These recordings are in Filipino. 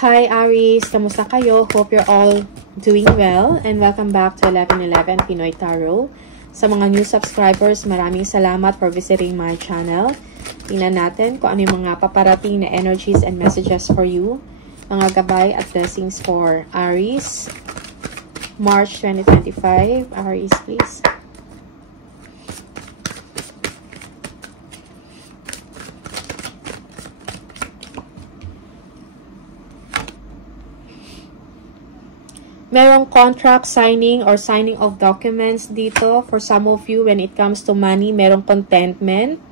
Hi Aries, kamusta kayo? Hope you're all doing well and welcome back to 1111 Pinoy Tarot. Sa mga new subscribers, maraming salamat for visiting my channel. Tingnan natin kung ano yung mga paparating na energies and messages for you. Mga gabay at blessings for Aries. March 2025. Aries, please. Merong contract signing or signing of documents dito. For some of you, when it comes to money, merong contentment.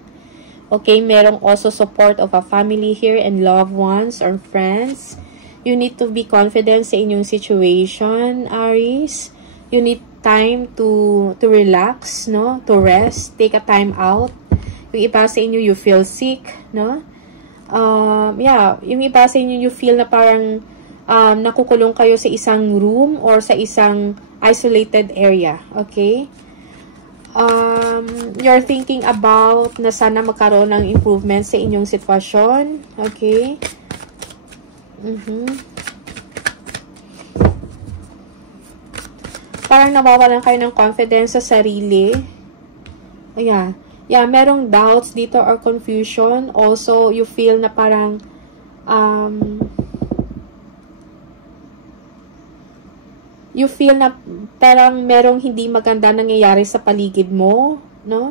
Okay, merong also support of a family here and loved ones or friends. You need to be confident sa inyong situation, Aries. You need time to relax, no? To rest. Take a time out. Yung iba sa inyo, you feel sick, no? Yung iba sa inyo, you feel na parang nakukulong kayo sa isang room or sa isang isolated area. Okay? You're thinking about na sana magkaroon ng improvement sa inyong sitwasyon. Okay? Parang nawawalan kayo ng confidence sa sarili. Yeah, merong doubts dito or confusion. Also, you feel na parang you feel na parang merong hindi maganda nangyayari sa paligid mo, no?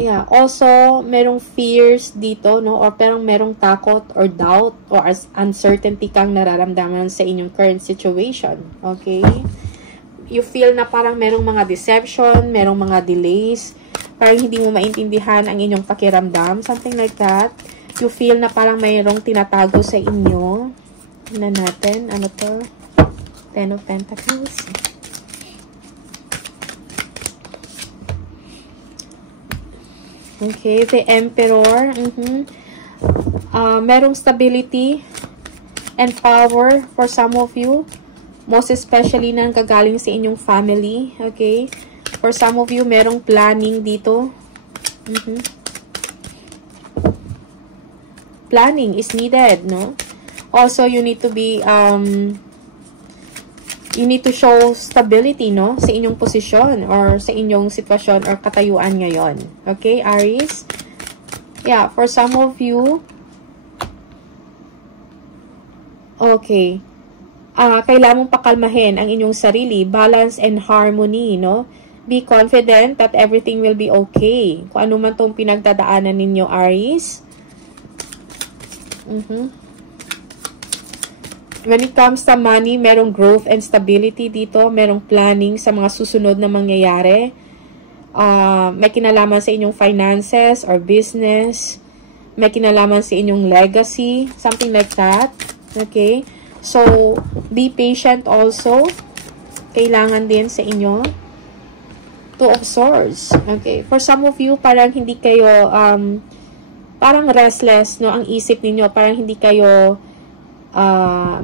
Yeah, also merong fears dito, no? Or parang merong takot or doubt or uncertainty kang nararamdaman sa inyong current situation, okay? You feel na parang merong mga deception, merong mga delays, parang hindi mo maintindihan ang inyong pakiramdam, something like that. You feel na parang mayroong tinatago sa inyo. Tingnan natin, ano to? Ten of Pentacles. Okay, the Emperor. Merong stability and power for some of you. Most especially nang kagaling sa inyong family. Okay? For some of you, merong planning dito. Planning is needed, no? Also, you need to be you need to show stability, no? Sa inyong posisyon or sa inyong sitwasyon or katayuan ngayon. Okay, Aries? Yeah, for some of you, okay, kailangan mong pakalmahin ang inyong sarili, balance and harmony, no? Be confident that everything will be okay. Kung ano man tong pinagdadaanan ninyo, Aries. When it comes to money, merong growth and stability dito. Merong planning sa mga susunod na mangyayari. May kinalaman sa inyong finances or business. May kinalaman sa inyong legacy. Something like that. Okay? So, be patient also. Kailangan din sa inyo. Two of Swords. Okay? For some of you, parang hindi kayo, parang restless, no? Ang isip ninyo, parang hindi kayo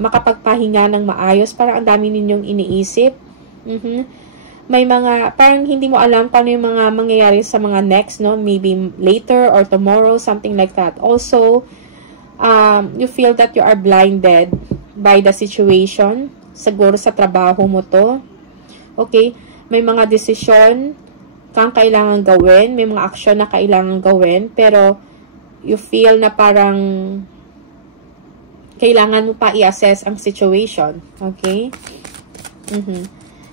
makapagpahinga ng maayos. Parang ang dami ninyong iniisip. May mga, parang hindi mo alam paano yung mga mangyayari sa mga next, no? Maybe later or tomorrow, something like that. Also, you feel that you are blinded by the situation. Siguro sa trabaho mo to. Okay? May mga desisyon kang kailangan gawin. May mga action na kailangan gawin. Pero, you feel na parang kailangan mo pa i-assess ang situation. Okay?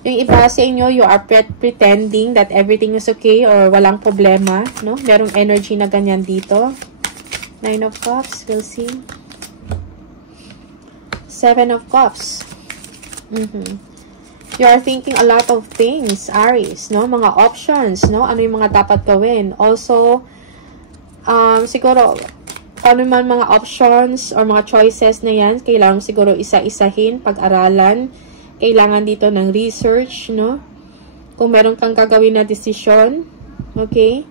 Yung iba sa inyo, you are pretending that everything is okay or walang problema. No? Merong energy na ganyan dito. Nine of Cups. We'll see. Seven of Cups. You are thinking a lot of things, Aries. No? Mga options. No? Ano yung mga dapat gawin. Also, siguro, ano man mga options or mga choices na yan, kailangan siguro isa-isahin, pag-aralan. Kailangan dito ng research, no? Kung meron kang gagawin na desisyon. Okay?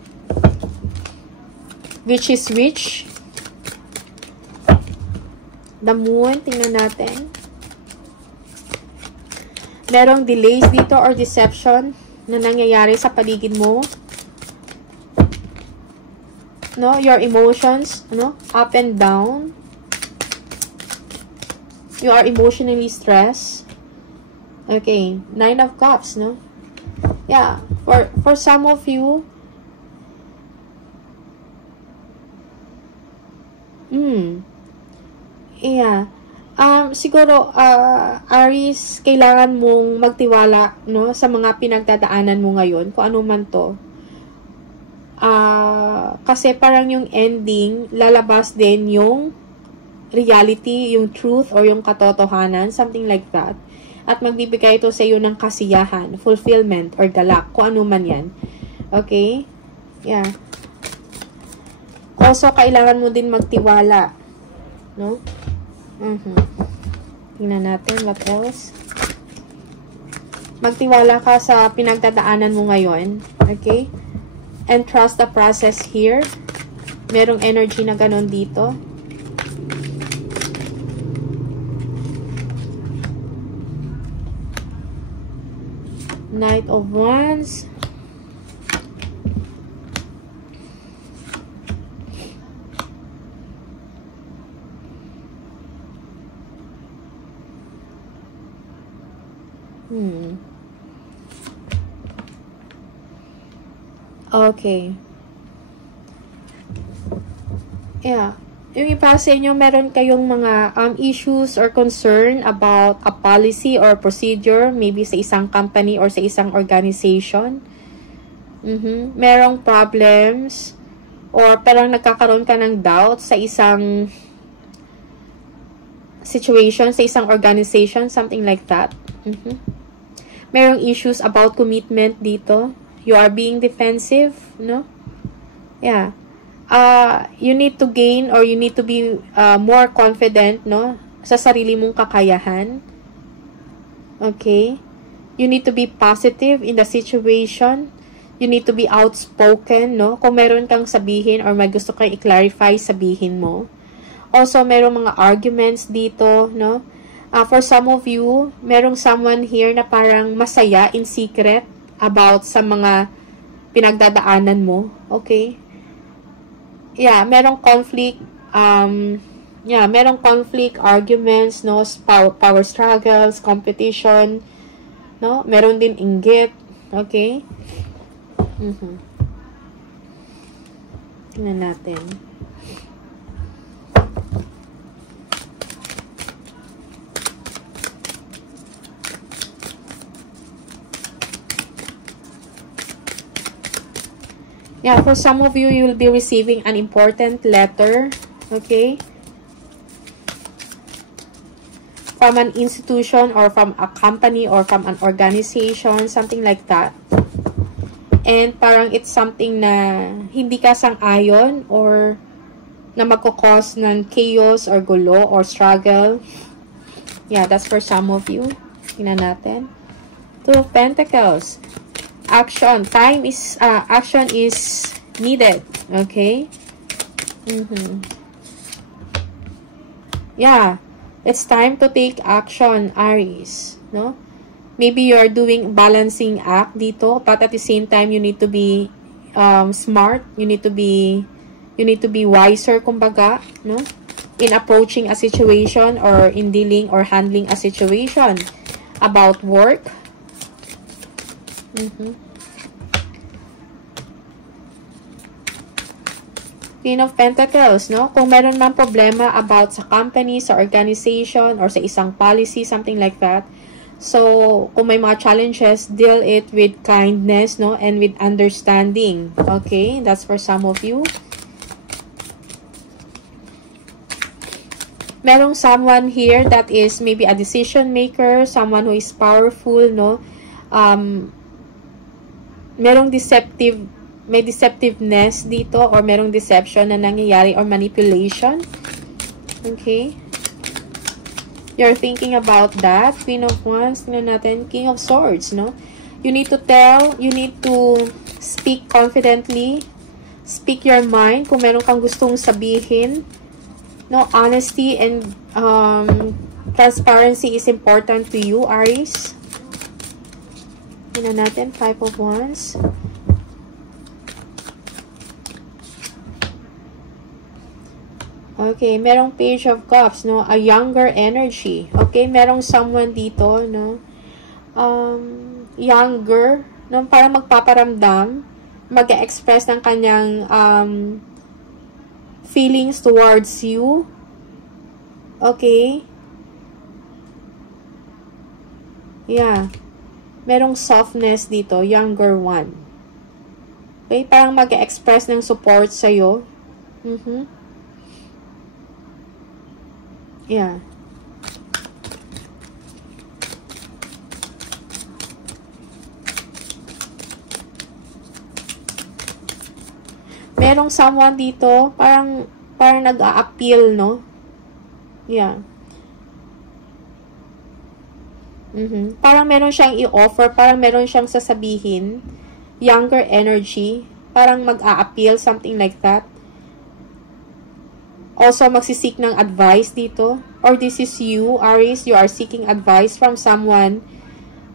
Which is which? The Moon, tingnan natin. Merong delays dito or deception na nangyayari sa paligid mo. No, your emotions, no, up and down. You are emotionally stressed. Okay, 9 of Cups, no? Yeah, for some of you, yeah. Siguro, Aries, kailangan mong magtiwala, no, sa mga pinagdadaanan mo ngayon, kung ano man to. Kasi parang yung ending, lalabas din yung reality, yung truth, or yung katotohanan, something like that. At magbibigay ito sa iyo ng kasiyahan, fulfillment, or galak, kung ano man yan. Okay? Yeah. Also, kailangan mo din magtiwala, no? Tingnan natin, what else? Magtiwala ka sa pinagdadaanan mo ngayon. Okay? And trust the process here. Merong energy na ganon dito. Knight of Wands. Okay. Yeah. Yung iba sa inyo, meron kayong mga issues or concern about a policy or procedure, maybe sa isang company or sa isang organization. Merong problems or parang nagkakaroon ka ng doubt sa isang situation, sa isang organization, something like that. Merong issues about commitment dito. You are being defensive, no? Yeah. You need to gain or you need to be more confident, no? Sa sarili mong kakayahan. Okay? You need to be positive in the situation. You need to be outspoken, no? Kung meron kang sabihin or may gusto kang i-clarify, sabihin mo. Also, merong mga arguments dito, no? For some of you, merong someone here na parang masaya in secret about sa mga pinagdadaanan mo. Okay? Yeah, merong conflict, merong conflict, arguments, no, power struggles, competition, no, meron din inggit, okay? Tingnan natin. Yeah, for some of you, you will be receiving an important letter, okay? From an institution or from a company or from an organization, something like that. And parang it's something na hindi ka sang-ayon or na magkakos ng chaos or gulo or struggle. Yeah, that's for some of you. Tingnan natin. Two of Pentacles. Action. Action is needed. Okay? Yeah. It's time to take action, Aries. No? Maybe you're doing balancing act dito, but at the same time, you need to be smart. You need to be wiser, kumbaga, no? In approaching a situation or in dealing or handling a situation about work. Queen of Pentacles, no? Kung meron man problema about sa company, sa organization, or sa isang policy, something like that. So, kung may mga challenges, deal it with kindness, no? And with understanding. Okay? That's for some of you. Merong someone here that is maybe a decision maker, someone who is powerful, no? Merong may deceptiveness dito or merong deception na nangyayari or manipulation. Okay? You're thinking about that. Queen of Wands, tingnan natin. King of Swords, no? You need to speak confidently. Speak your mind kung meron kang gustong sabihin. No, honesty and transparency is important to you, Aries. Tingnan natin, Five of Wands. Okay, merong Page of Cups, no? A younger energy. Okay, merong someone dito, no? Younger, no? Parang magpaparamdam, mag-express ng kanyang feelings towards you. Okay? Yeah. Merong softness dito, younger one. Okay, parang mag-express ng support sa'yo. Yeah. Merong someone dito, parang nag-a-appeal, no? Yeah. Parang meron siyang i-offer, parang meron siyang sasabihin. Younger energy, parang mag-a-appeal, something like that. Also, magsisik ng advice dito. Or this is you, Aries, you are seeking advice from someone,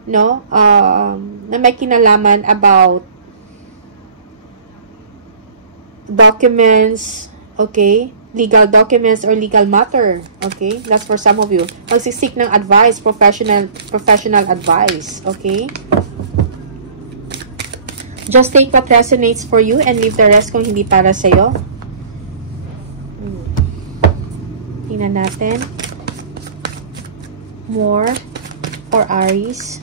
no? Na may kinalaman about documents, okay? Legal documents or legal matter, okay? That's for some of you. Magsisik ng advice, professional advice, okay? Just take what resonates for you and leave the rest kung hindi para sa'yo. Tingnan natin. More for Aries.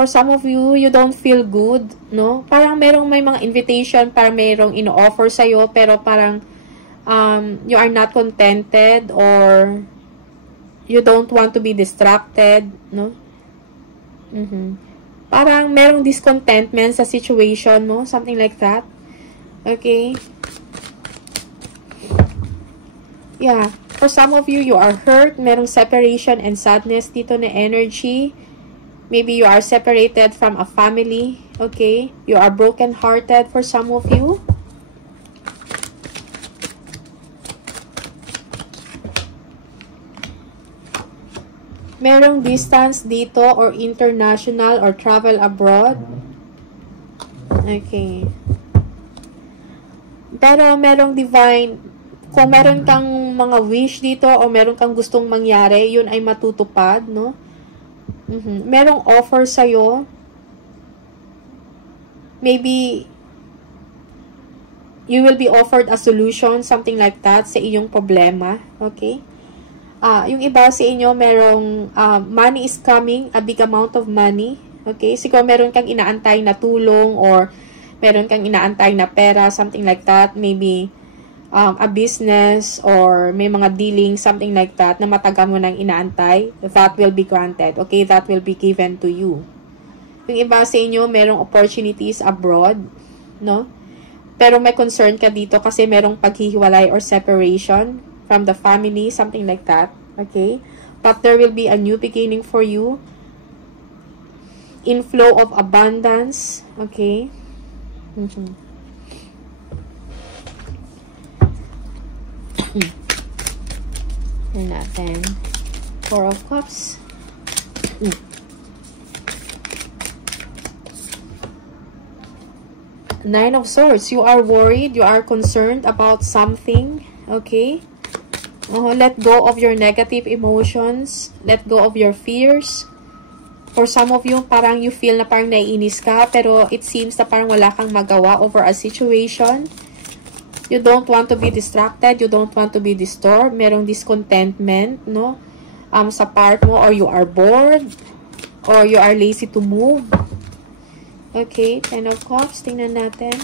For some of you, you don't feel good, no? Parang may mga invitation, parang merong ino-offer sa'yo, pero parang you are not contented or you don't want to be distracted, no? Parang merong discontentment sa situation mo, something like that. Okay? Yeah. For some of you, you are hurt. Merong separation and sadness dito na energy. Maybe you are separated from a family. Okay? You are broken-hearted for some of you. Merong distance dito or international or travel abroad. Okay. Pero merong divine, kung meron kang mga wish dito o meron kang gustong mangyari, yun ay matutupad, no? Merong offer sa'yo. Maybe you will be offered a solution, something like that, sa iyong problema. Okay? Yung iba sa inyo, merong money is coming, a big amount of money. Okay? Siguro meron kang inaantay na tulong or meron kang inaantay na pera, something like that. Maybe a business or may mga dealing, something like that, na matagal mo nang inaantay, that will be granted. Okay? That will be given to you. Yung iba sa inyo, merong opportunities abroad, no? Pero may concern ka dito kasi merong paghihiwalay or separation from the family, something like that. Okay? But there will be a new beginning for you. Inflow of abundance. Okay? And natin. Four of Cups. Nine of Swords. You are worried. You are concerned about something. Okay? Let go of your negative emotions. Let go of your fears. For some of you, parang you feel na parang naiinis ka, pero it seems na parang wala kang magawa over a situation. You don't want to be distracted. You don't want to be disturbed. Merong discontentment, no? Sa part mo, or you are bored, or you are lazy to move. Okay, Ten of Cups. Tingnan natin.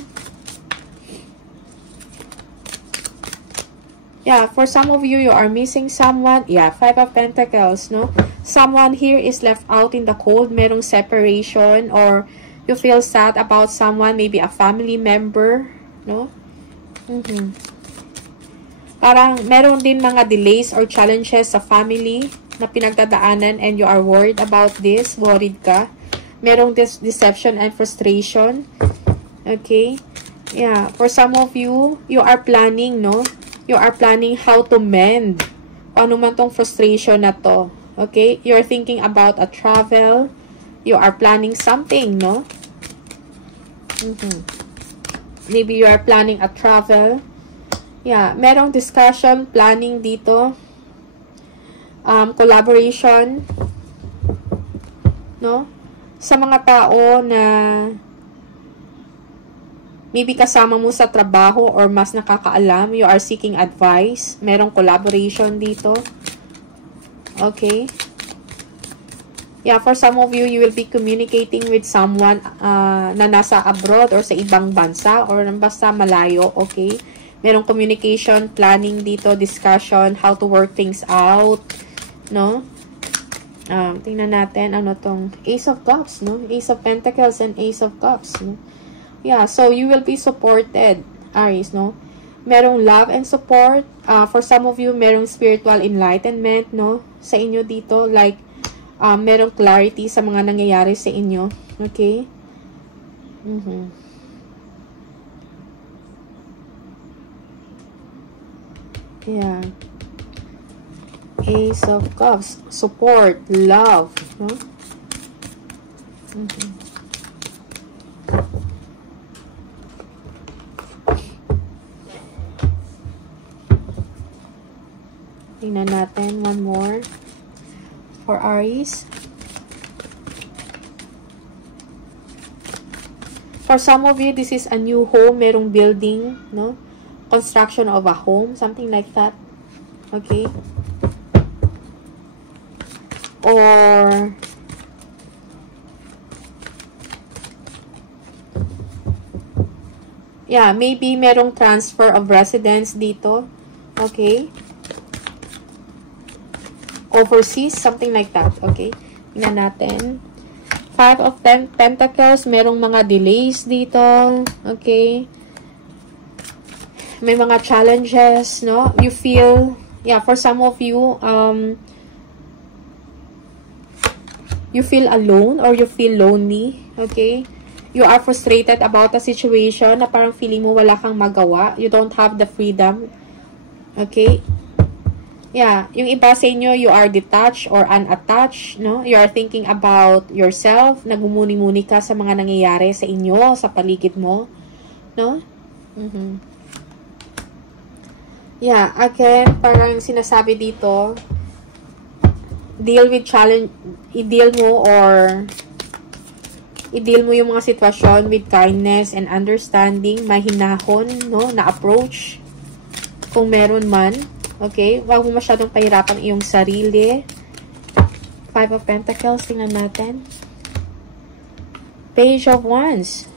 Yeah, for some of you, you are missing someone. Yeah, Five of Pentacles, no? Someone here is left out in the cold. Merong separation, or you feel sad about someone, maybe a family member, no? Parang meron din mga delays or challenges sa family na pinagdadaanan and you are worried about this. Worried ka. Merong deception and frustration. Okay? Yeah. For some of you, you are planning, no? You are planning how to mend Ano man tong frustration na to. Okay? You're thinking about a travel. You are planning something, no? Maybe you are planning a travel. Yeah, merong discussion, planning dito. Collaboration. No? Sa mga tao na maybe kasama mo sa trabaho or mas nakakaalam, you are seeking advice. Merong collaboration dito. Okay? Yeah, for some of you, you will be communicating with someone na nasa abroad or sa ibang bansa or basta malayo, okay? Merong communication, planning dito, discussion, how to work things out, no? Tingnan natin, ano tong Ace of Cups, no? Ace of Pentacles and Ace of Cups, no? Yeah, so you will be supported, Aries, no? Merong love and support. For some of you, merong spiritual enlightenment, no? Sa inyo dito, like, merong clarity sa mga nangyayari sa inyo. Okay? Yeah. Ace of Cups. Support. Love. No? Tingnan natin. One more. For Aries. For some of you, this is a new home. Merong building, no? Construction of a home. Something like that. Okay? Or yeah, maybe merong transfer of residence dito. Okay? Overseas, something like that. Okay? Tingnan natin. 5 of Pentacles, merong mga delays dito. Okay? May mga challenges, no? You feel, yeah, for some of you, you feel alone or you feel lonely. Okay? You are frustrated about a situation na parang feeling mo wala kang magawa. You don't have the freedom. Okay? Yeah, yung iba sa inyo, you are detached or unattached, no? You are thinking about yourself, nagmumuni-muni ka sa mga nangyayari sa inyo, sa paligid mo, no? Yeah, again, parang sinasabi dito, deal with challenge, i-deal mo yung mga sitwasyon with kindness and understanding, mahinahon, no, na approach, kung meron man. Okay? Huwag mo masyadong pahirapan iyong sarili. 5 of Pentacles. Tingnan natin. Page of Wands.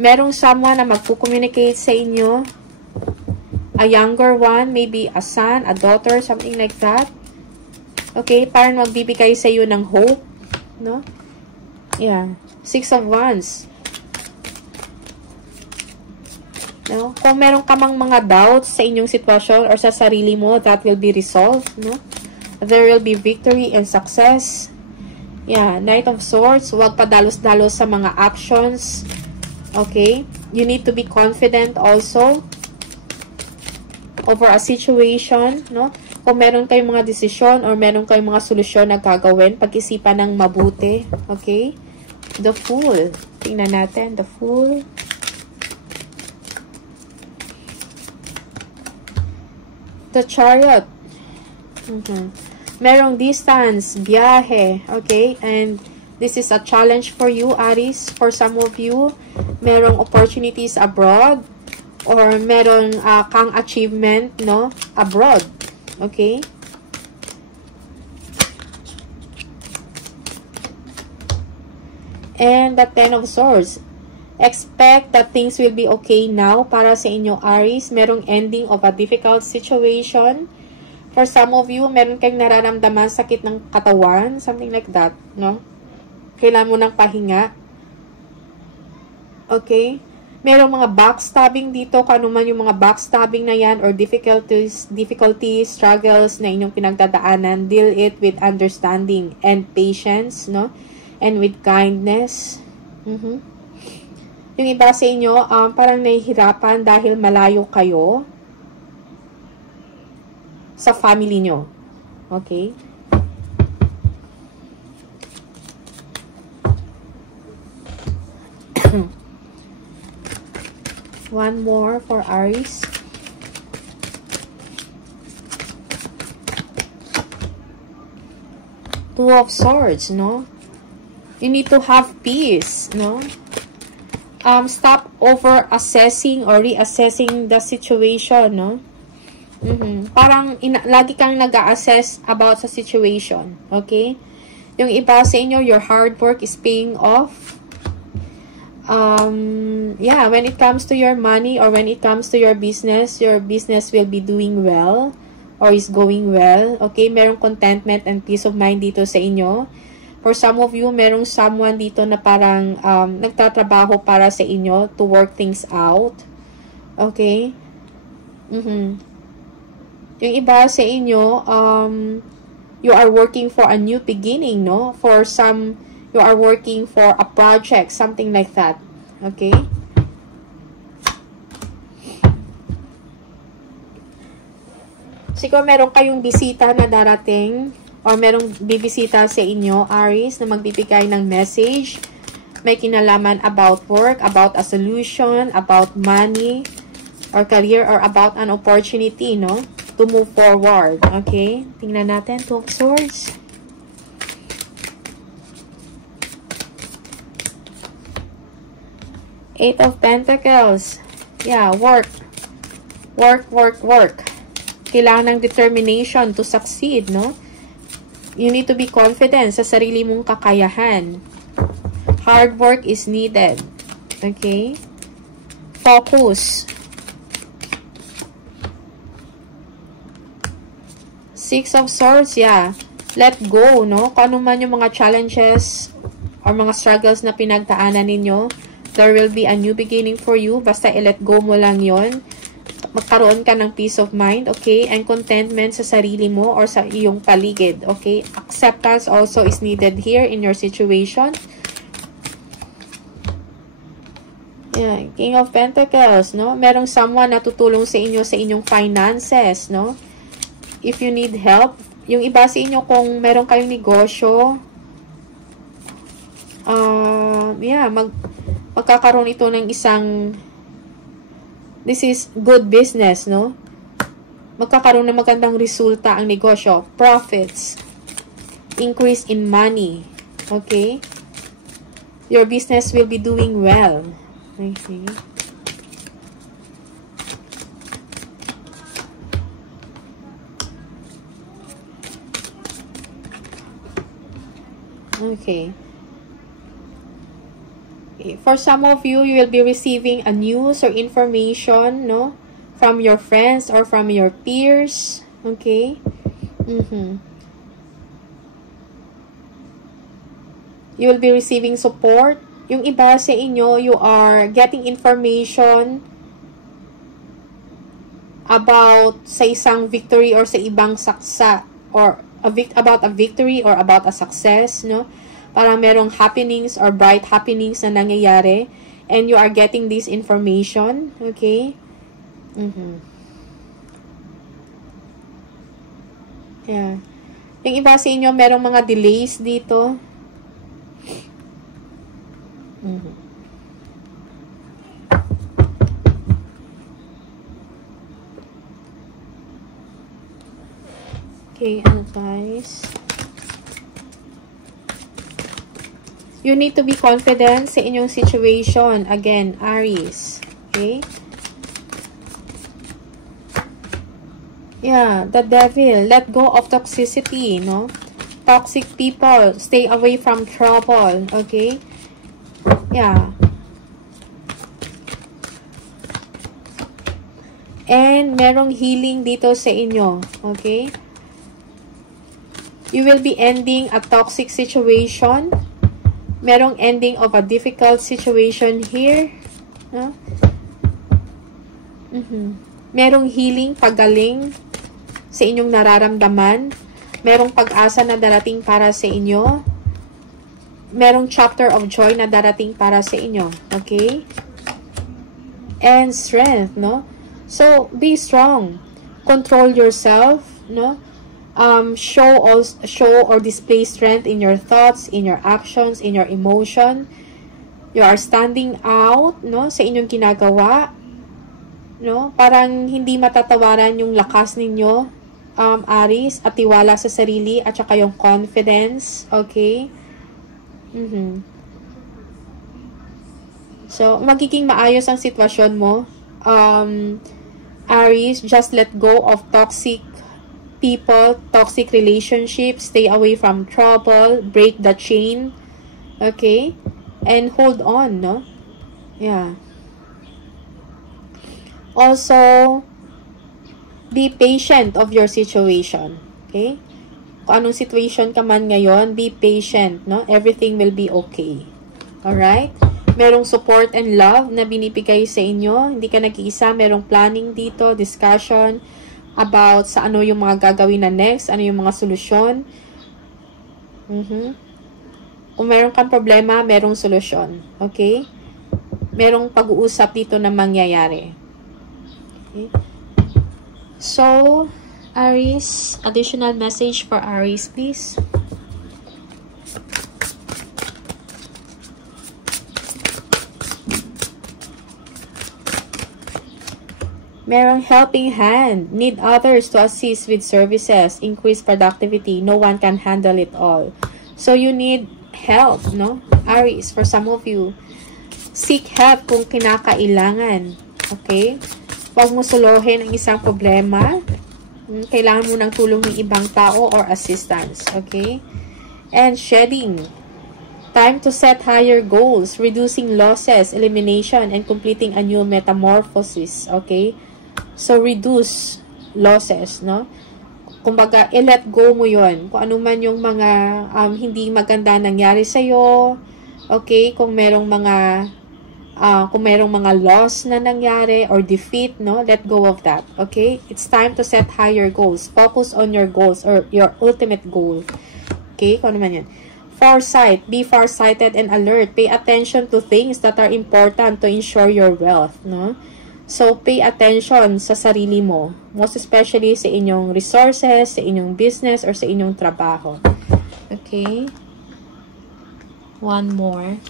Merong someone na magpo-communicate sa inyo. A younger one. Maybe a son, a daughter, something like that. Okay? Parang magbibigay sa iyo ng hope. No? Yeah. 6 of Wands. No? Kung meron ka mang mga doubts sa inyong sitwasyon or sa sarili mo, that will be resolved. No? There will be victory and success. Yeah, Knight of Swords. Huwag padalos-dalos sa mga actions. Okay? You need to be confident also over a situation. No? Kung meron kayong mga desisyon or meron kayong mga solusyon na gagawin, pag-isipan ng mabuti. Okay? The Fool. Tingnan natin. The Fool. The Chariot. Merong distance, biyahe, okay? And this is a challenge for you, Aries. For some of you, merong opportunities abroad or merong kang achievement, no? Abroad, okay? And the Ten of Swords. Expect that things will be okay now para sa inyo, Aries. Merong ending of a difficult situation. For some of you, meron kayong nararamdaman sakit ng katawan. Something like that, no? Kailangan mo ng pahinga. Okay? Merong mga backstabbing dito. Kung ano man yung mga backstabbing na yan or difficulties, struggles na inyong pinagdadaanan, deal it with understanding and patience, no? And with kindness. Yung iba sa inyo, parang nahihirapan dahil malayo kayo sa family nyo. Okay? One more for Aries. Two of Swords, no? You need to have peace, no? Stop over-assessing or reassessing the situation, no? Parang lagi kang nag-a-assess about sa situation, okay? Yung iba sa inyo, your hard work is paying off. Yeah, when it comes to your money or when it comes to your business will be doing well or is going well, okay? Merong contentment and peace of mind dito sa inyo. For some of you, merong someone dito na parang nagtatrabaho para sa inyo to work things out. Okay? Yung iba sa inyo, you are working for a new beginning, no? For some, you are working for a project, something like that. Okay? Siguro meron kayong bisita na darating or merong bibisita sa inyo, Aries, na magbibigay ng message. May kinalaman about work, about a solution, about money or career, or about an opportunity, no? To move forward. Okay? Tingnan natin. Two of Swords. Eight of Pentacles. Yeah, work. Work, work, work. Kailangan ng determination to succeed, no? You need to be confident sa sarili mong kakayahan. Hard work is needed. Okay? Focus. Six of Swords, yeah. Let go, no? Kung ano man yung mga challenges or mga struggles na pinagdaanan ninyo, there will be a new beginning for you. Basta i-let go mo lang yon. Magkaroon ka ng peace of mind, okay? And contentment sa sarili mo or sa iyong paligid, okay? Acceptance also is needed here in your situation. Yeah, King of Pentacles, no? Merong someone na tutulong sa inyo sa inyong finances, no? If you need help, yung iba sa inyo kung meron kayong negosyo, yeah, magkakaroon ito ng isang, this is good business, no? Magkakaroon ng magandang resulta ang negosyo. Profits. Increase in money. Okay? Your business will be doing well. Okay. Okay. For some of you, you will be receiving a news or information, no? From your friends or from your peers. Okay? You will be receiving support. Yung iba sa inyo, you are getting information about sa isang victory or sa ibang saksa or about a victory or about a success, no? Parang merong happenings or bright happenings na nangyayari and you are getting this information, okay? Yeah. Yung iba sa inyo, merong mga delays dito. Okay, ano guys? You need to be confident sa inyong situation. Again, Aries. Okay? Yeah, the Devil. Let go of toxicity, no? Toxic people. Stay away from trouble. Okay? Yeah. And merong healing dito sa inyo. Okay? You will be ending a toxic situation. Merong ending of a difficult situation here. No? Merong healing, paggaling sa inyong nararamdaman. Merong pag-asa na darating para sa inyo. Merong chapter of joy na darating para sa inyo. Okay? And strength, no? So, be strong. Control yourself. no? Show or display strength in your thoughts, in your actions, in your emotion. You are standing out, no, sa inyong ginagawa, no? Parang hindi matatawaran yung lakas ninyo, Aries, at tiwala sa sarili, at saka yung confidence, okay? So, magiging maayos ang sitwasyon mo. Aries, just let go of toxic people, toxic relationships, stay away from trouble, break the chain, okay? And hold on, no? Yeah. Also, be patient of your situation, okay? Kung anong situation ka man ngayon, be patient, no? Everything will be okay. Alright? Merong support and love na binibigay sa inyo. Hindi ka nag-iisa. Merong planning dito, discussion about sa ano yung mga gagawin na next, ano yung mga solusyon. Kung meron kang problema, merong solusyon. Okay? Merong pag-uusap dito na mangyayari. Okay? So, Aries, additional message for Aries, please. Merong helping hand. Need others to assist with services. Increase productivity. No one can handle it all. So, you need help, no? Aries, for some of you. Seek help kung kinakailangan. Okay? Huwag mo suluhin ang isang problema. Kailangan mo ng tulong ng ibang tao or assistance. Okay? And shedding. Time to set higher goals. Reducing losses, elimination, and completing a new metamorphosis. Okay? So, reduce losses, no? Kumbaga, i-let go mo yon. Kung ano man yung mga hindi maganda nangyari sa'yo. Okay? Kung merong mga loss na nangyari or defeat, no? Let go of that. Okay? It's time to set higher goals. Focus on your goals or your ultimate goal. Okay? Kung ano man yan. Foresight. Be farsighted and alert. Pay attention to things that are important to ensure your wealth, no? So, pay attention sa sarili mo. Most especially sa inyong resources, sa inyong business, or sa inyong trabaho. Okay? One more.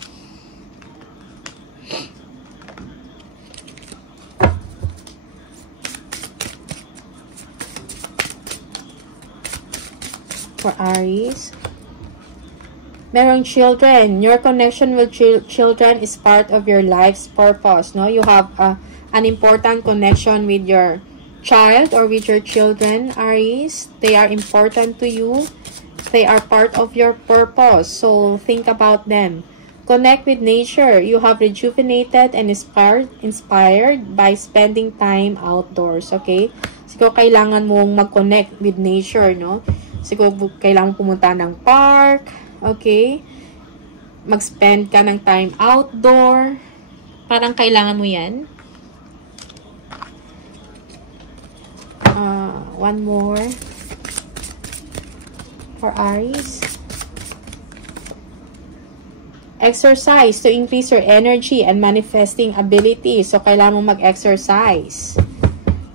For Aries. Merong children. Your connection with children is part of your life's purpose. No? You have an important connection with your child or with your children, Aries. They are important to you. They are part of your purpose. So, think about them. Connect with nature. You have rejuvenated and inspired by spending time outdoors. Okay? Siguro kailangan mong mag-connect with nature, no? Siguro kailangan pumunta ng park. Okay? Mag-spend ka ng time outdoor. Parang kailangan mo yan. One more for Aries. Exercise to increase your energy and manifesting ability. So, kailangan mo mag-exercise.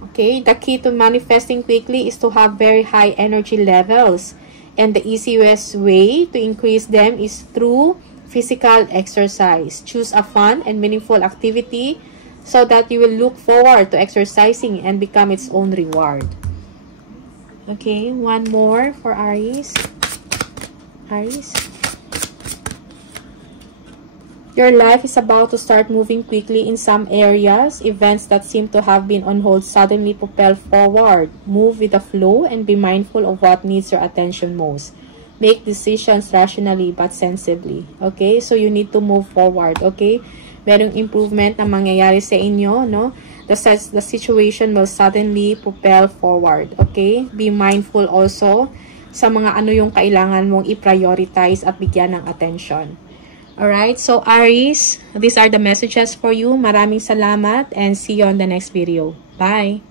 Okay? The key to manifesting quickly is to have very high energy levels. And the easiest way to increase them is through physical exercise. Choose a fun and meaningful activity so that you will look forward to exercising and become its own reward. Okay, one more for Aries. Aries. Your life is about to start moving quickly in some areas. Events that seem to have been on hold suddenly propel forward. Move with the flow and be mindful of what needs your attention most. Make decisions rationally but sensibly. Okay, so you need to move forward. Okay, merong improvement na mangyayari sa inyo, no? The situation will suddenly propel forward. Okay? Be mindful also sa mga ano yung kailangan mong i-prioritize at bigyan ng attention. Alright? So, Aries, these are the messages for you. Maraming salamat and see you on the next video. Bye!